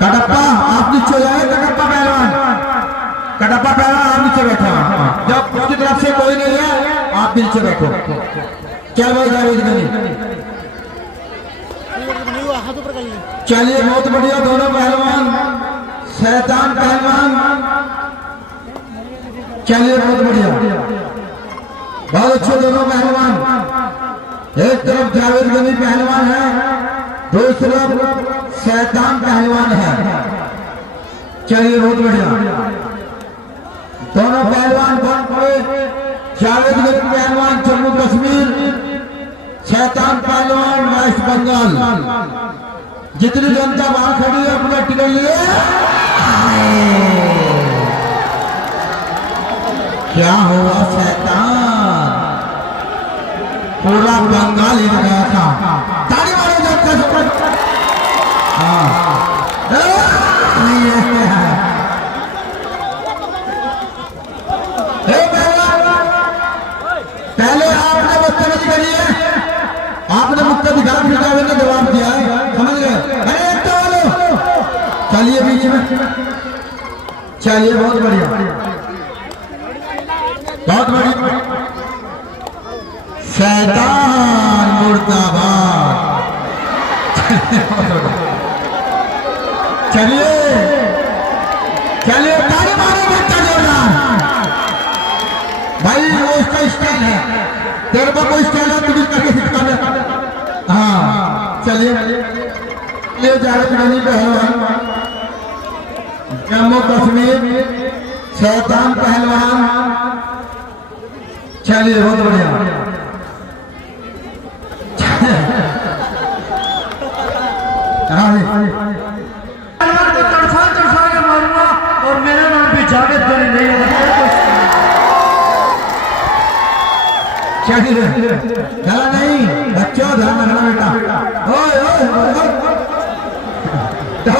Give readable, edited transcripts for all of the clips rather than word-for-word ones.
कटप्पा आप नीचे जाए, कटप्पा पहलवान, कटप्पा पहलवान आप नीचे बैठो। जब उसकी तरफ से कोई नहीं है आप नीचे बैठो। क्या भाई जावेद गनी, चलिए बहुत बढ़िया दोनों पहलवान, शैतान पहलवान, चलिए बहुत बढ़िया, बहुत अच्छे दोनों पहलवान। एक तरफ जावेद गनी पहलवान है, दूसरी तरफ शैतान पहलवान है। चलिए बहुत बढ़िया, दोनों पहलवान कौन पड़े? जावेद गनी पहलवान जम्मू कश्मीर, शैतान पहलवान वेस्ट बंगाल। जितनी जनता बाहर खड़ी है अपना टिकट लिए। क्या हुआ शैतान, पूरा बंगाल ही गया था। ताली मारो जनता से। पहले आपने बदतमीजी करी है, आपने मुक्का दिखा फिर जावेद ने जवाब दिया है, समझ गए? अरे एक तो बोलो, चलिए बीच में, चलिए बहुत बढ़िया, बहुत बढ़िया। शैतान मुर्दाबाद। चलिए चलिए ताली मारो बच्चा जोरदार भाई, वो उसका स्टाइल है, तेरे को कोई स्टाइल है तुझे करके दिखता है। हाँ चलिए, ले जावेद गनी पहलवान जम्मू कश्मीर, शैतान पहलवान। चलिए बहुत बढ़िया, तड़फा के मारूंगा और मेरा नाम भी जावेद गनी नहीं होगा। चलिए चला नहीं बच्चों, ध्यान रखना बेटा। ओए ओए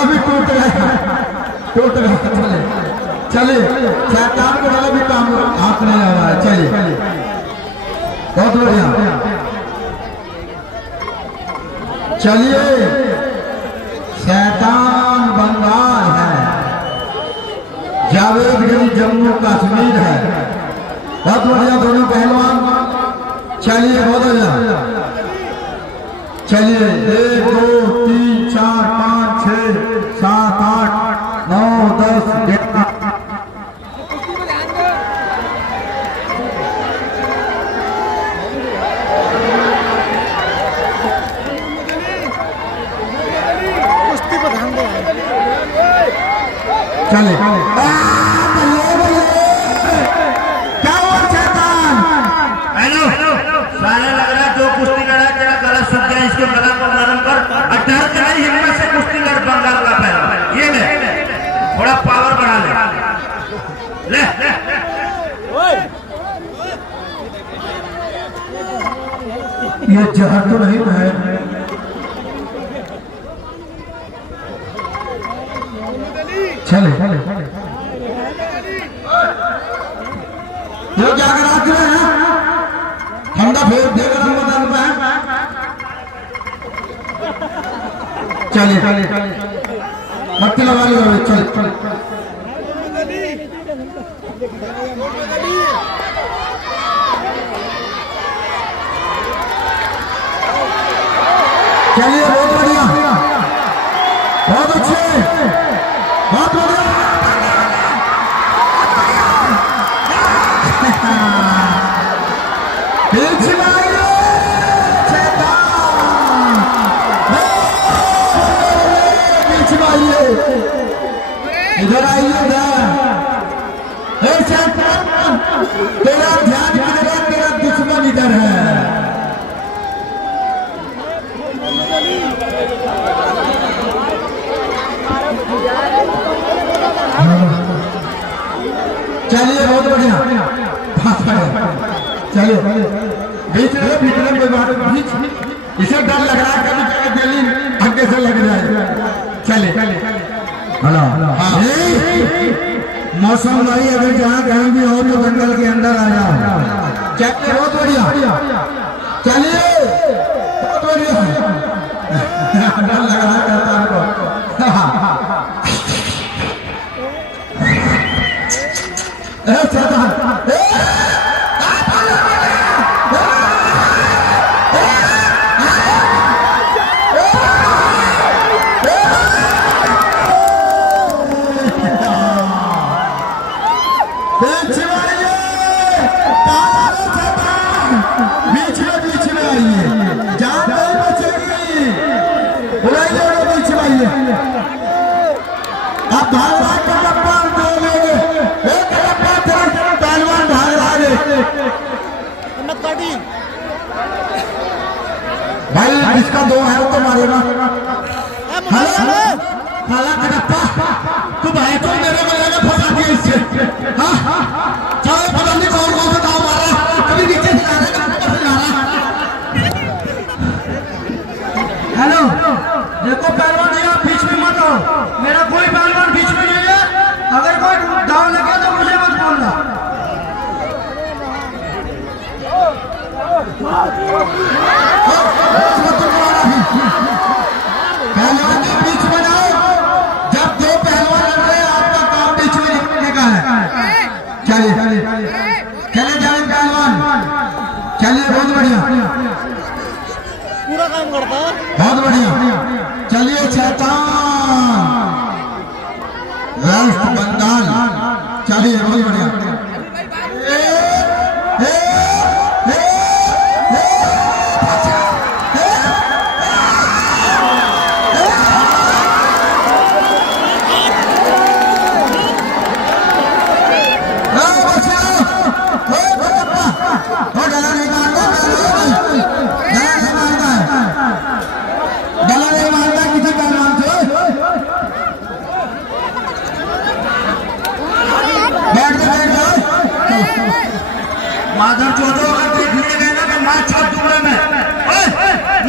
भी टूट गया, टूट गया। चलिए शैतान को वाला भी काम हाथ नहीं आ रहा है। चलिए बहुत बढ़िया, चलिए शैतान बंगाल है, जावेद गनी जम्मू कश्मीर है। बहुत बढ़िया दोनों पहलवान। चलिए बहुत बढ़िया, चलिए 1 2 3 4 5 6 7 8 9 10 11। चले क्या हुआ शैतान? हेलो सारा लग रहा है जो कुश्ती लड़ा तेरा गला सूख गया, इसको गला को नरम कर। अट्ठार तेरा हिम्मत से कुश्ती लड़ बंगाल का पहलवान, ये ले थोड़ा पावर बढ़ा ले, ले, ये जहर तो नहीं है? चले ये क्या कराते हैं? ठंडा फेर दे गरम बदन पे। चलिए मट्टी लगा ली। चलिए चलिए बहुत बढ़िया, बहुत अच्छे, बहुत बढ़िया। इधर आइए, तेरा ध्यान किधर है? तेरा दुश्मन इधर है। चलिए बहुत बढ़िया, चलिए बीच में कोई बात नहीं, इसे डर लग रहा है कभी कभी दिल्ली आगे से लग जाए। चलिए हेलो, मौसम भाई अगर जहाँ कहीं भी हो तो जंगल के अंदर आ जाओ। चलिए बहुत बढ़िया, चलिए बहुत बढ़िया। डर लग रहा है बीच में आइए, जान नहीं बचेगी, बुलाइए बीच में आइए। अब भाग का डब्बा दो लोगे, एक डब्बा पहलवान भाग रहा है भाई, जिसका दो है वो तो मारेगा। काला का डब्बा तू भाई को मेरे को लगा फंसा दिया इससे। हाँ चलो पता नहीं कौन कौन सा दाव मारा, कभी नीचे से जा रहा है, कभी ऊपर से जा रहा है। हेलो देखो पहलवान जी, आप बीच में मत आओ, मेरा कोई पहलवान बीच में नहीं है। अगर कोई दाव लगे तो मुझे मत बोलना। पहलवान जी बीच में जाओ, जब दो पहलवान लड़ रहे हैं आपका काम बीच में निकलने का है। चलिए चले जाए पहलवान, चलिए बहुत बढ़िया, पूरा काम करता है, बहुत बढ़िया। चलिए शैतान वेस्ट बंगाल, चलिए बहुत बढ़िया। माधव चौधरी अगर देख लिए गए ना तो मार छोड़ दूंगा मैं।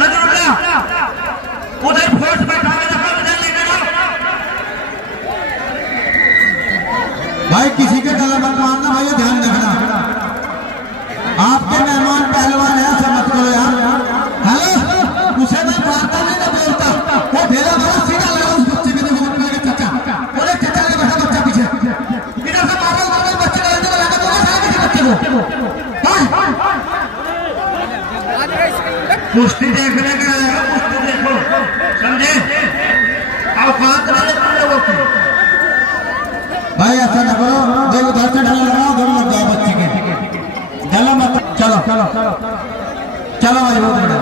नजर उठा, उधर फोर्स बैठा के रखा, उधर लेकर आओ। भाई किसी के गला मत मारना भाई, ध्यान रखना, आपके मेहमान पहलवान है, समझ लो यार। हेलो, उसे मैं मारता नहीं ना बोलता, वो ढेला वाला सीधा लगा उस बच्चे के, देखो चाचा, बोले चाचा लगा बैठा बच्चा पीछे, इधर से मारो बच्चे लगा दो बच्चे को। कुश्ती देखने का है, कुश्ती देखो, समझे? औकात नहीं तुम लोगों की। भाई ऐसा न करो, देखो घर से ढला लगाओ, घर लग जाओ बच्चे के, ढला मत। चलो चलो चलो भाई बहुत बढ़िया,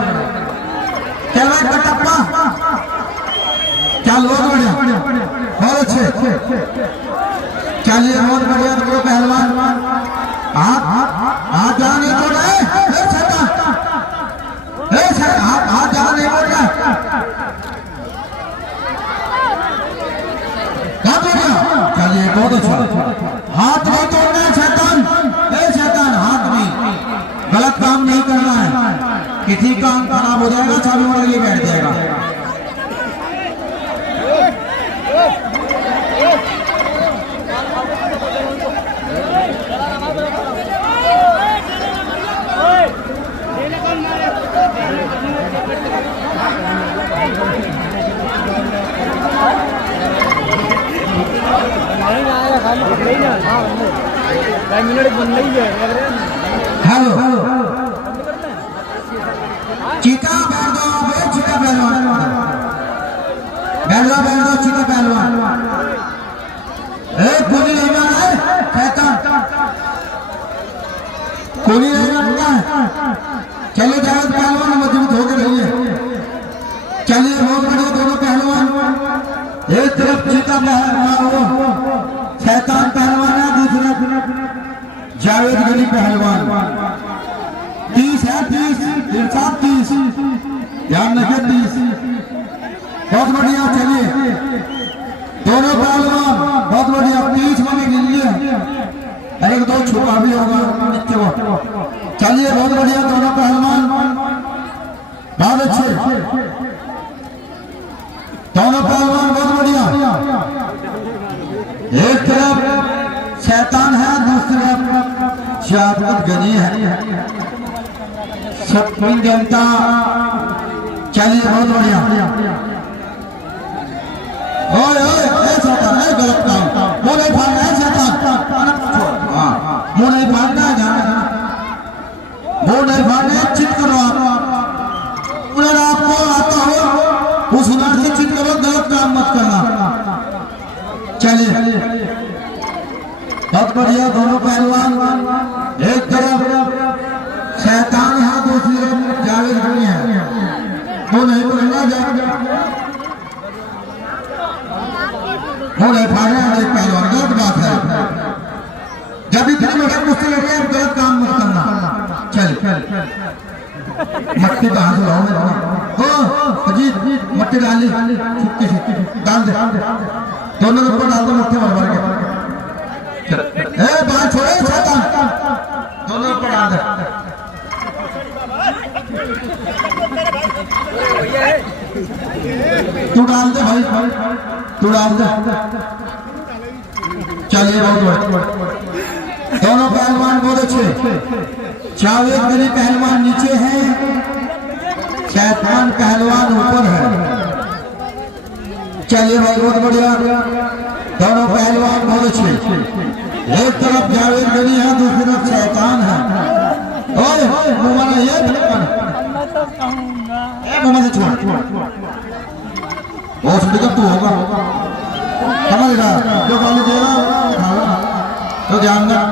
चलो एक कटप्पा, चल बहुत बढ़िया, बहुत अच्छे, चलिए बहुत बढ़िया। दो पहलवान हाथ जहाँ नहीं बोल रहे, हाथ जहाँ नहीं बोल रहा, चलिए बहुत अच्छा। हाथ नहीं तोड़ना है शैतान, शैतान हाथ नहीं, गलत काम नहीं करना है, किसी काम खराब हो जाएगा, चालू वाले लिए बैठ जाएगा। हेलो चीता बैठ दो, चीता पहलवान बैठ दो, चीता पहलवान। गोली नहीं मारना है शैतान, गोली नहीं मारना है। चलिए जावेद पहलवान मजबूत होकर रहिए, चलिए बहुत बढ़िया। दोनों पहलवान, एक तरफ चीता शैतान पहलवान है, दूसरा जावेद गली पहलवान। 30 है, 30 इरशाद 30, ध्यान रखिए 30, बहुत बढ़िया। चलिए दोनों पहलवान बहुत बढ़िया, 30 बने गिनिए, एक दो छुपा भी होगा नीचे वो। चलिए बहुत बढ़िया, दोनों पहलवान बहुत अच्छे, दोनों पहलवान बहुत बढ़िया। एक तरफ शैतान है, दूसरी तरफ शहादत गनी है, सतमी जनता। चलिए बहुत बढ़िया। ओए ओए शैतान, गलत काम, वो नहीं भागना है शैतान। हाँ वो नहीं भागे, चित करो आप। हुनर आपको आता हो उस हुनर से चित करो, गलत काम मत करना। चलिए बहुत बढ़िया, दोनों पहलवान एक तरफ शैतान है, दूसरी तरफ जावेद गनी है। वो नहीं बोलना हो रहे भागे एक पहलवान, गलत बात है। जब इतनी बड़ी कुश्ती लड़ रही है गलत काम मत करना। चल मट्टी कहाँ से लाओ मेरा अजीत, मट्टी डाल ली, डाल दे, दोनों ऊपर डाल दो मट्टी भर के। ए बात छोड़े शैतान, दोनों ऊपर डाल दे। तू डाल दे भाई, तू डाल दे। चलिए बहुत बढ़िया, दोनों पहलवान बहुत अच्छे। जावेद गनी पहलवान नीचे है, शैतान पहलवान ऊपर है। चलिए भाई बहुत बढ़िया, दोनों पहलवान बहुत अच्छे। एक तरफ जावेद गनी है, दूसरी तरफ शैतान है। ओए मुमाना ये मुमा से छोड़, वो सुनिका तू होगा, समझ रहा जो गाली दे रहा तो ध्यान रख।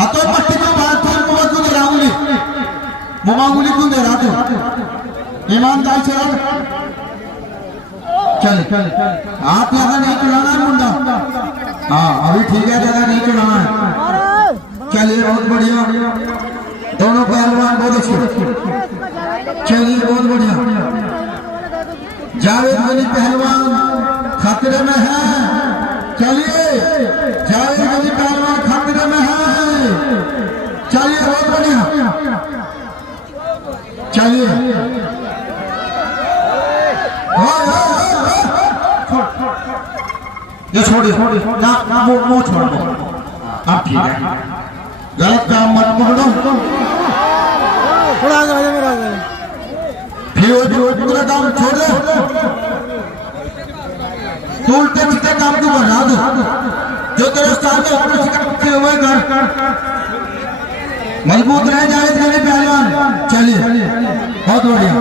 हतो पट्टी को बात पर मुमा क्यों दे रहा उंगली, मुमा उंगली क्यों दे रहा तू, ईमानदार से रह। चल आप ज्यादा नहीं चलाना है मुंडा, हाँ अभी ठीक है, ज्यादा नहीं चलाना है। चलिए बहुत बढ़िया, दोनों पहलवान बहुत अच्छे। चलिए बहुत बढ़िया, जावेद गनी पहलवान खतरे में है। चलिए जावेद गनी पहलवान खतरे में है। चलिए बहुत बढ़िया, चलिए ये छोड़िए ना, मुंह छोड़ दो आप, ठीक है गलत काम मत पकड़ो। थोड़ा आगे आ जा, मेरा आगे फिर पूरा काम छोड़ दो, तू उल्टे सीधे काम क्यों कर रहा है, जो तेरे सामने अपने सीधे हुए कर, मजबूत रह जाए तेरे पहलवान। चलिए बहुत बढ़िया,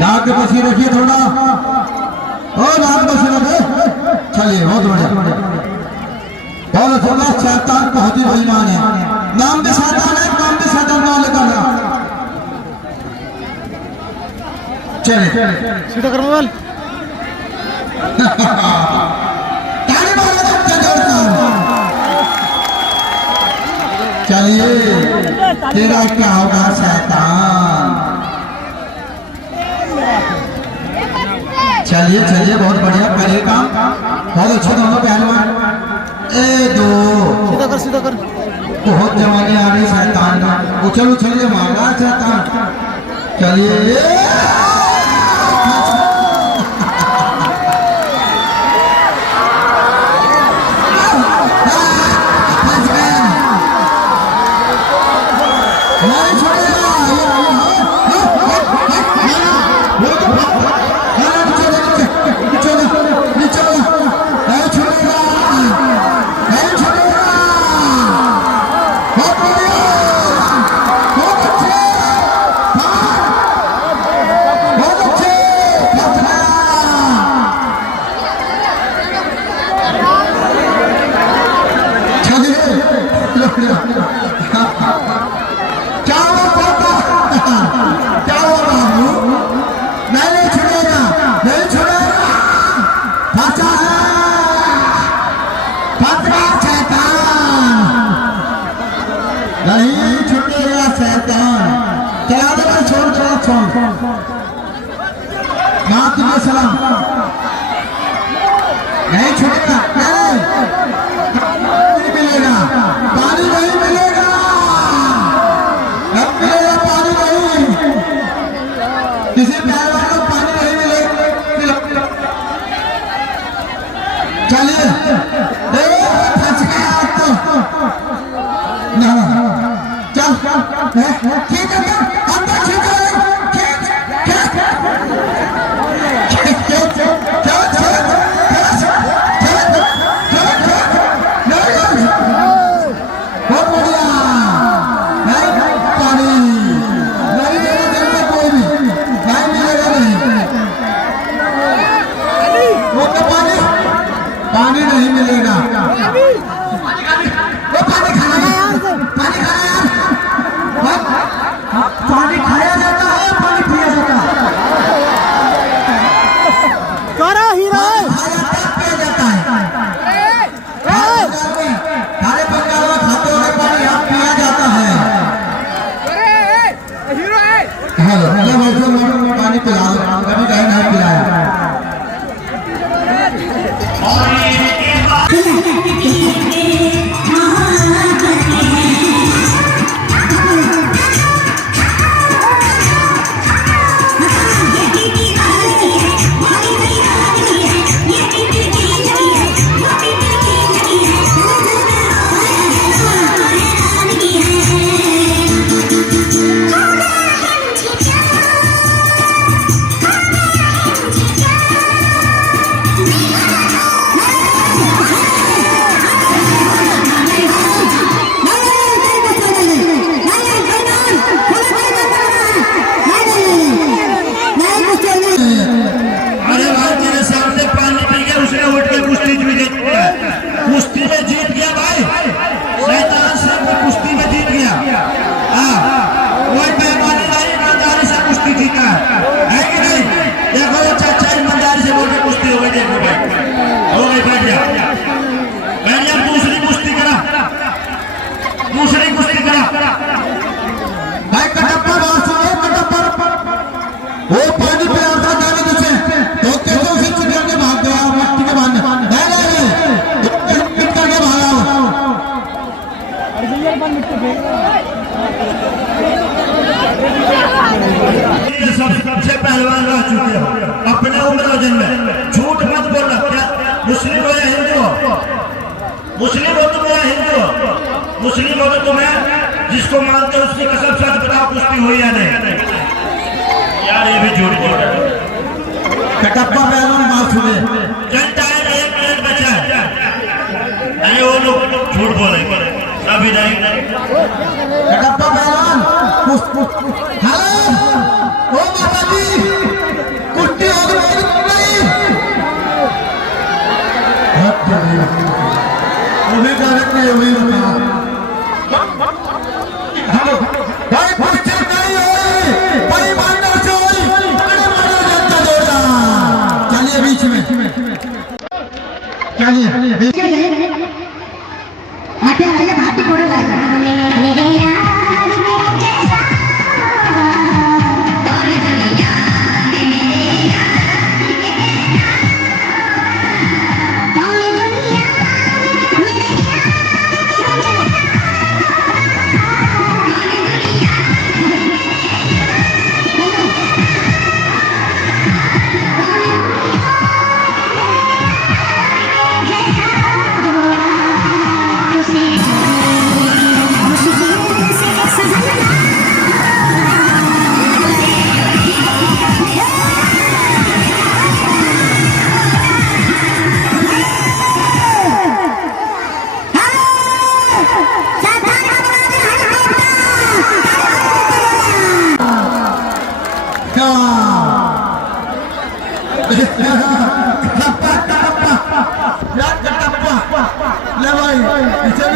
नाक के पसी रखिए थोड़ा, और नाक पसी रखे। चलिए बहुत बढ़िया, बहुत थोड़ा। शैतान बहुत ही बेईमान है, नाम भी शैतान है, काम भी शैतान ना लेकर। चलिए सीधा कर मोबाइल, चलिए तेरा क्या होगा शैतान। चलिए चलिए बहुत बढ़िया, करिए काम बहुत अच्छे दोनों पहलवान। ए दो सीधा कर, सीधा कर। बहुत जवानी आ रही शैतान का, उछल उछल के मारा शैतान। चलिए नहीं छूटेगा शैतान। चला दे छोड़ छोड़ माँ तुझे सलाम, नहीं छूटेगा, नहीं मिलेगा पानी, नहीं मिलेगा, अब मिलेगा पानी नहीं, किसी पहलवान को पानी नहीं मिलेगा। चलिए फंस गया तो ना, चल ठीक है अंदर, ठीक है चलेगा। वो पानी खाना यार, पानी खाना यार, पानी खाया जाता है, पानी पिया जाता है। करो हीरो पिया जाता है। सारे बंगाल में खाते हुए पानी यहाँ पिया जाता है। हेलो पानी पिलाओ, कभी कहीं नहीं पिलाया। कुश्ती में जीत गया भाई, शैतान से कुश्ती में जीत गया। कोई बेईमानी नहीं, ईमानदारी से कुश्ती जीता है कि नहीं? देखो वो चाचा ईमानदारी से बोल के कुश्ती हो गई। देखो भाई हो गई, बैठ जा बैठ जा। दूसरी कुश्ती करा, दूसरी कुश्ती करा भाई। कटप्पा बात सुनो, कटप्पा वो पानी पिलाता जाने तुझे तो कैसे उसे चिकन के भाग गया मट्टी के बांध। सबसे पहलवान रह चुके हो अपने उम्र वजन में। झूठ मत बोलना। क्या मुस्लिम हो या हिंदू हो? मुस्लिम हो तुम या हिंदू हो? मुस्लिम हो तो तुम्हें जिसको मानते हो उसकी कसम सच बताओ, कुश्ती हुई या नहीं? यार ये भी झूठ बोल रहे। कटप्पा पहलवान बात सुने, जनता है, 1 मिनट बचा है। नहीं वो लोग झूठ बोलेंगे अभी नहीं। कटप्पा पहलवान हेलो ओ माता जी, कुश्ती हो गई उन्हें डायरेक्ट हुई बता। हेलो भाई, कुश्ती नहीं हुई, परिमाण से हुई, जनता जोड़ा। चलिए बीच में, चलिए आते आइए भाती कोड़े लगा मेरे यार जैसा और दुनिया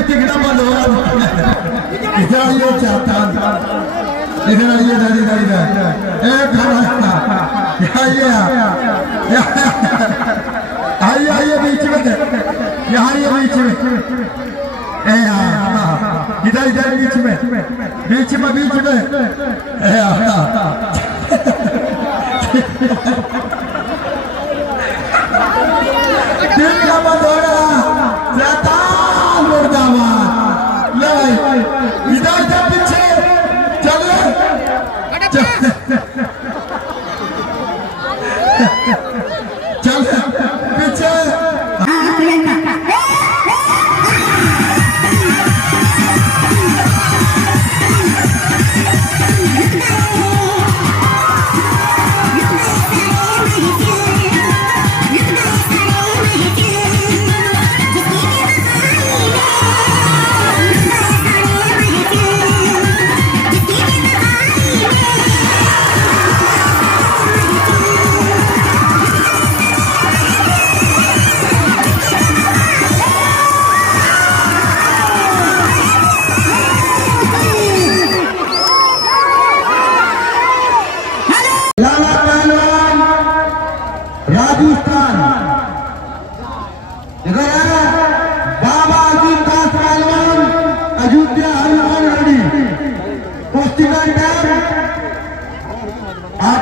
दिखना बंद हो रहा इधर आइए चाहता इधर आइए आइए आइए बीच में यहाँ आइए बीच में इधर इधर बीच में दिल का बंद हो रहा इधर से पीछे चलो चल पीछे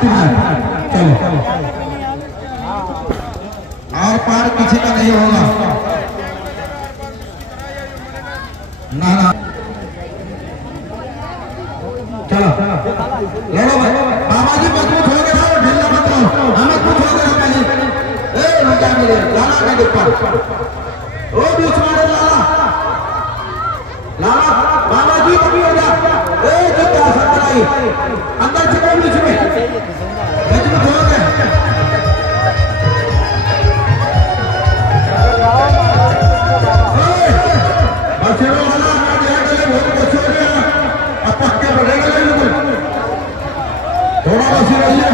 5 मिनट चलो और पार किसी का नहीं होगा ना ना चलो लड़ो भाई बाबा जी मजबूत हो गए और ढीला मत रहो हमें कुछ हो गया पहले ए रुका मेरे लाला का डिब्बा ओ बीच में लाला लाला बाबा जी कभी हो जा ए जो क्या सब बनाई अंदर से बीच में मजबूत हो गए बचेरो वाला मैं दिया गले बहुत कुछ हो गया अब पक्के बढ़ेगा नहीं थोड़ा बसी रहिए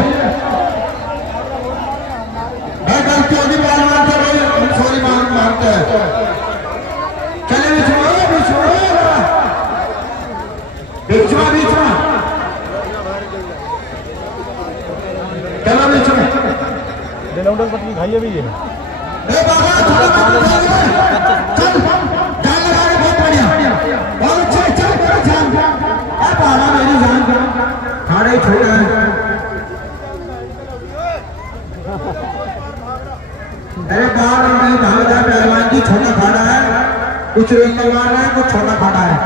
मैं गलती होगी पहलवान से भाई हम सॉरी मानते हैं चले बीच में चलो बीच में दिलौंडल पत्नी खाइए भी ये ए बाबा थोड़ा मत चल जान लगा के बहुत बढ़िया बहुत अच्छे चल कर जान ए बाबा मेरी जान खाड़े छोड़ अरे बाहर नहीं भाग जा पहलवान जी छोटा खाड़ा है कुछ रंगलवान है कुछ छोटा खाड़ा है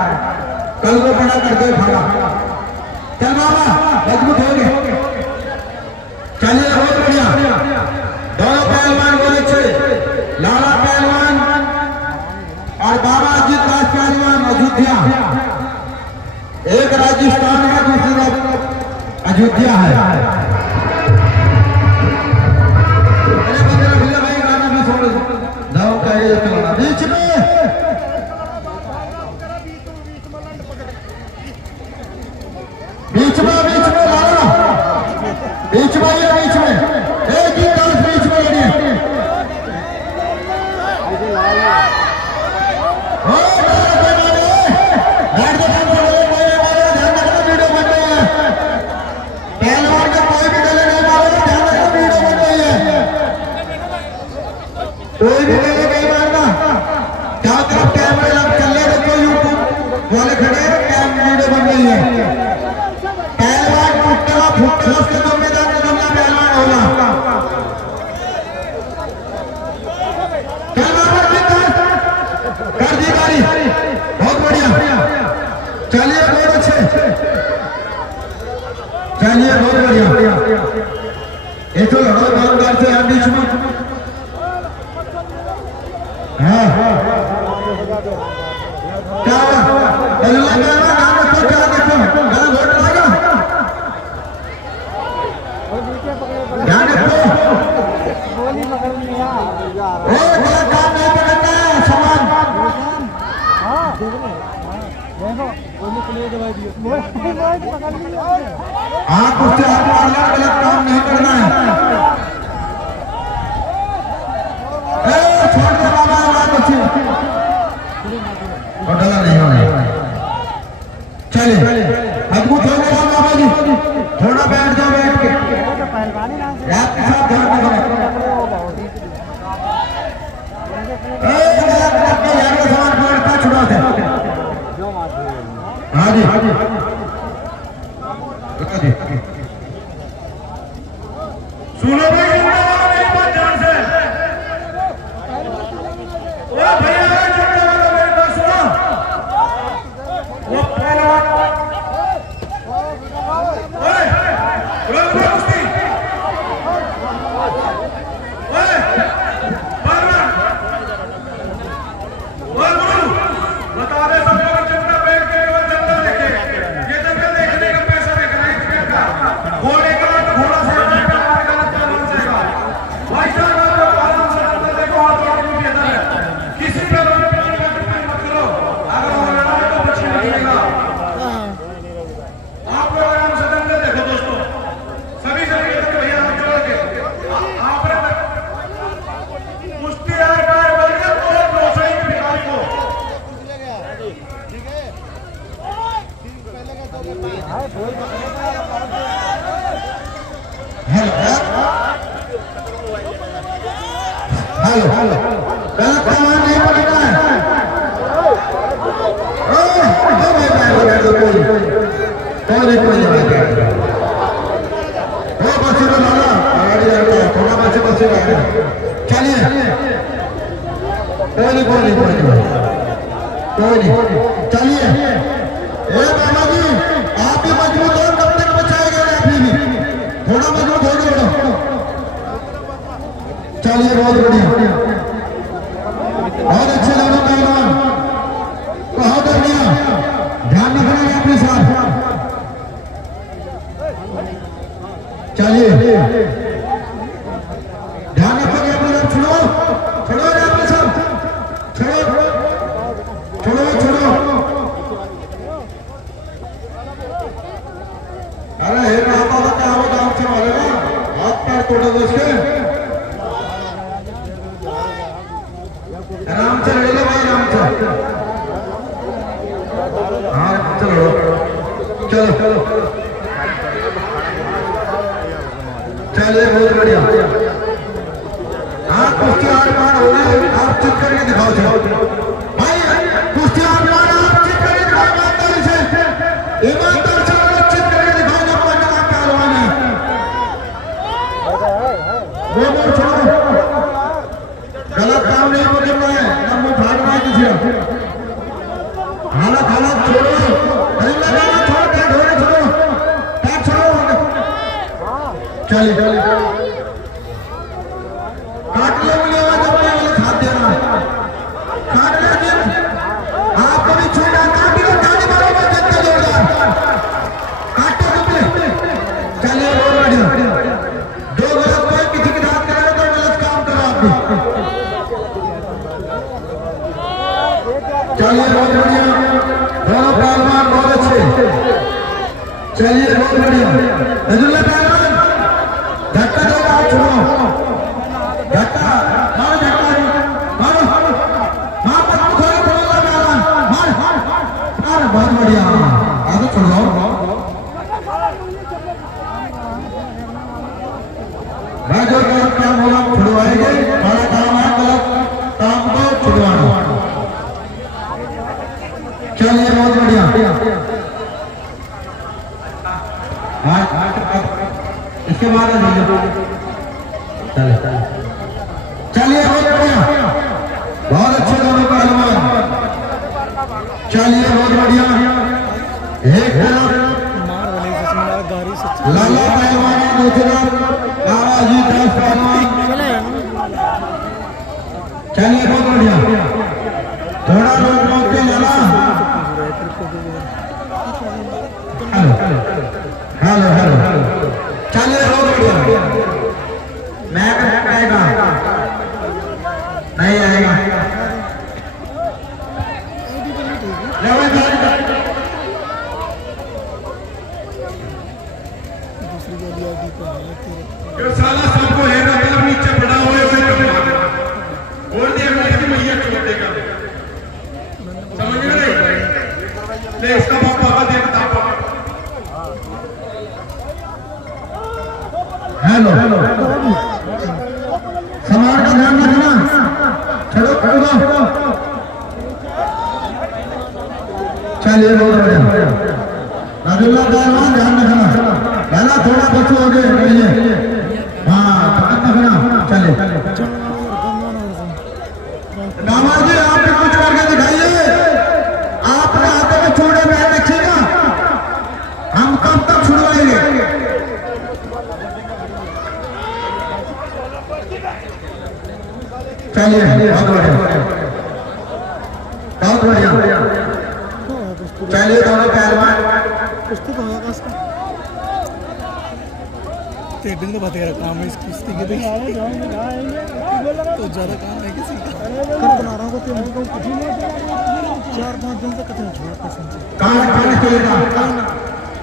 कल को बड़ा कर दे खाड़ा चल बाबा मजबूत हो गए चलिए बहुत बढ़िया दोनों पहलवान बहुत अच्छे लाला पहलवान और बाबा जी दास पहलवान अयोध्या एक राजस्थान है दूसरी अयोध्या है भाई गाना भी सुन दाव का ये चलाना बीच में लाला बीच में ये बीच में एक ही दास बीच में लड़िए कोई भी गले नहीं मारना चारों तरफ कैमरे लग चल रहे देखो यूट्यूब वाले खड़े वीडियो बन रही है पहलवान टूटना फूटना उसके जिम्मेदार निकलना पहलवान होगा चल बाबा कर दी गाड़ी बहुत बढ़िया चलिए बहुत अच्छे चलिए बहुत बढ़िया ये तो लड़ो बार से बीच में हाँ क्या अल्लाह का नाम तो क्या देखो गला घोट लगा ध्यान रखो गोली पकड़नी है ओ गला काम नहीं पकड़ना है सामान हां देखो गोली के लिए दवाई दियो मोबाइल पकड़ लिया आप उससे हाथ मारना गलत काम नहीं करना है छोड़ दे बाबा आवाज अच्छी बदला नहीं होना चले मजबूत हो गया बाबा जी थोड़ा बैठ जाओ बैठ के पहलवानी नाम से आपके साथ ध्यान रखना यार का सामान पकड़ता छुड़ा दे हाँ जी सुनो भाई मेरी बात ध्यान से ओ भैया छोटे वाला मेरी बात सुनो वो पहलवान ओए रोक कुश्ती ओए पहलवान ओए गुरु बता दे सब लोग जितना बैठ के केवल जंगल देखे ये जंगल देखने का पैसा देखना है इसमें का घोड़े का घोड़ा से बैठा मारेगा ना पहलवान से भाई साहब आप आराम से जंगल देखो हाथ जोड़ के इधर है किसी पे मत करो अगर वो लड़ा तो बच निकलेगा आप लोग आराम से जंगल देखो दोस्तों सभी सभी इधर भैया हाथ जोड़ के आपने कुश्ती यार बार बोल के तो रोसड़ी की भिखारी को हेलो हेलो गलत सामान नहीं पकड़ना है कोई बच्चे को लाना गाड़ी आता है थोड़ा बच्चे बच्चे लाना चलिए कोई नहीं चलिए ए बाबा जी आप भी मजबूत हो कब तक बचाएंगे आप भी थोड़ा मजबूत हो जाओ चलिए बहुत बढ़िया बहुत अच्छे दोनों पहलवान बहुत बढ़िया ध्यान रखना है अपने साथ चलिए ध्यान रखोगे अपने साथ छोड़ो अपने साथ छोड़ो अरे हे आता तो क्या होगा गाँव से वाले ना हाथ पैर तोड़े दो उसके आराम से लड़े भाई आराम से हाँ चलो चलिए बहुत बढ़िया हाँ कुश्ती आठ बार हो गए आप चित करके दिखाओ भाई कुश्ती आठ बार आप चित करके दिखाओ ईमानदारी से ईमानदार से चित करके दिखाओ जब पढ़ने का पहलवान है वो मोड़ छोड़ो गलत काम नहीं करना है ना मुंह फाड़ना है किसी हालत छोड़ो छोड़ो पैर छोड़ो चलिए काट लो मिलेगा जब वाले साथ देना काट लो आप कभी छोड़ा काट लो गाड़ी मारोगे कितना जोरदार काटो तुमने चलिए बहुत बढ़िया दो गलत कोई किसी की बात करेगा तो गलत काम करो आप चलिए बहुत बढ़िया दोनों पहलवान बहुत अच्छे चलिए बहुत बढ़िया नजुल्ला पहलवान धक्का देगा आप छोड़ो धक्का मारो बहुत बढ़िया आगे छोड़ दो मैं जो गलत काम होगा छुड़वाएंगे बड़ा काम है गलत काम को छुड़वाना चलिए बहुत बढ़िया इसके बाद चलिए बहुत बढ़िया बहुत अच्छे दोनों पहलवान चलिए बहुत बढ़िया एक लाला पहलवान दूसरा बाबाजी दास पहलवान चलिए बहुत बढ़िया थोड़ा रोक के लाला हेलो चलिए बहुत बढ़िया मैं आएगा नहीं आएगा जो साला सबको है ना मतलब नीचे पड़ा हुए बोल दिया मैं इसकी मैया छोड़ देगा समझ रहे ले इसका पापा दे बताओ हेलो सामान का ध्यान रखना चलो खड़ो चलिए बहुत बढ़िया नजुल्ला पहलवान ध्यान रखना पहला थोड़ा बच्चों हो गए हाँ रखना चलिए दामाद जी आप भी कुछ करके दिखाइए आपने हाथों में छोड़े में रखिएगा हम कब तक छुड़वाएंगे चलिए बहुत बढ़िया चलिए दोनों पहलवान कुश्ती तो होगा इसका ट्रेडिंग तो बतेगा काम है इस कुश्ती के देखिए तो ज़्यादा काम है किसी का कर बना रहा हूँ तो 4-5 दिन से कतई छोड़ कसम से कहाँ चलेगा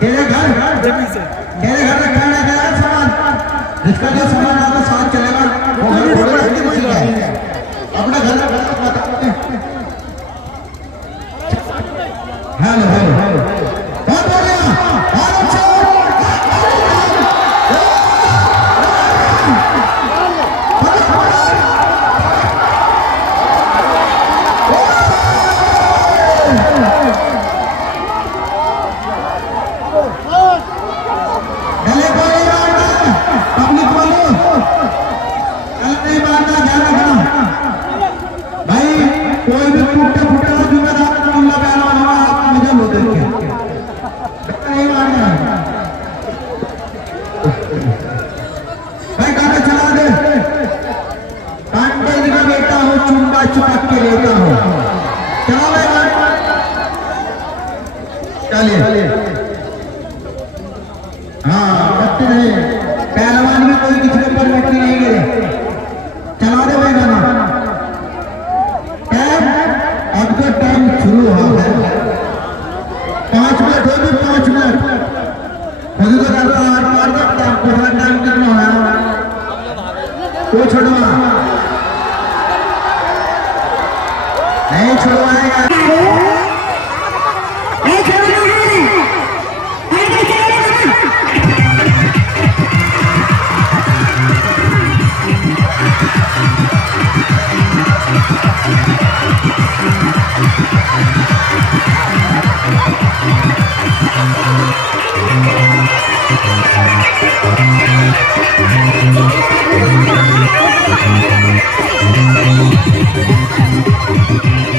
तेरे घर जमी से तेरे घर में खाना गया सामान जिसका जो सामान आता साथ चलेगा वो घर थोड़ा अपना घर हेलो बहुत बढ़िया बहुत अच्छा गले को नहीं मारना नहीं मारना, ध्यान रखना भाई। कोई भी टूटे फूटे हो जिम्मेदार मुल्ला पहलवान होगा, आप मुझे लो देख के नहीं मारना भाई। काका चला दे, कांटे का बेटा हो, चुम्बा चुपक के लेता हो। चलो भाई, चलिए। हाँ कत्ती नहीं, पहलवान में कोई किसी के ऊपर व्यक्ति नहीं गिरे। चला दे भाई गाना। टाइम अब तो टाइम शुरू हुआ है, 5 मिनट हो गए, 5 मिनट खुद तो करता है मार दो। टाइम करना है तो छुड़वा नहीं, छुड़वाएगा Thank you.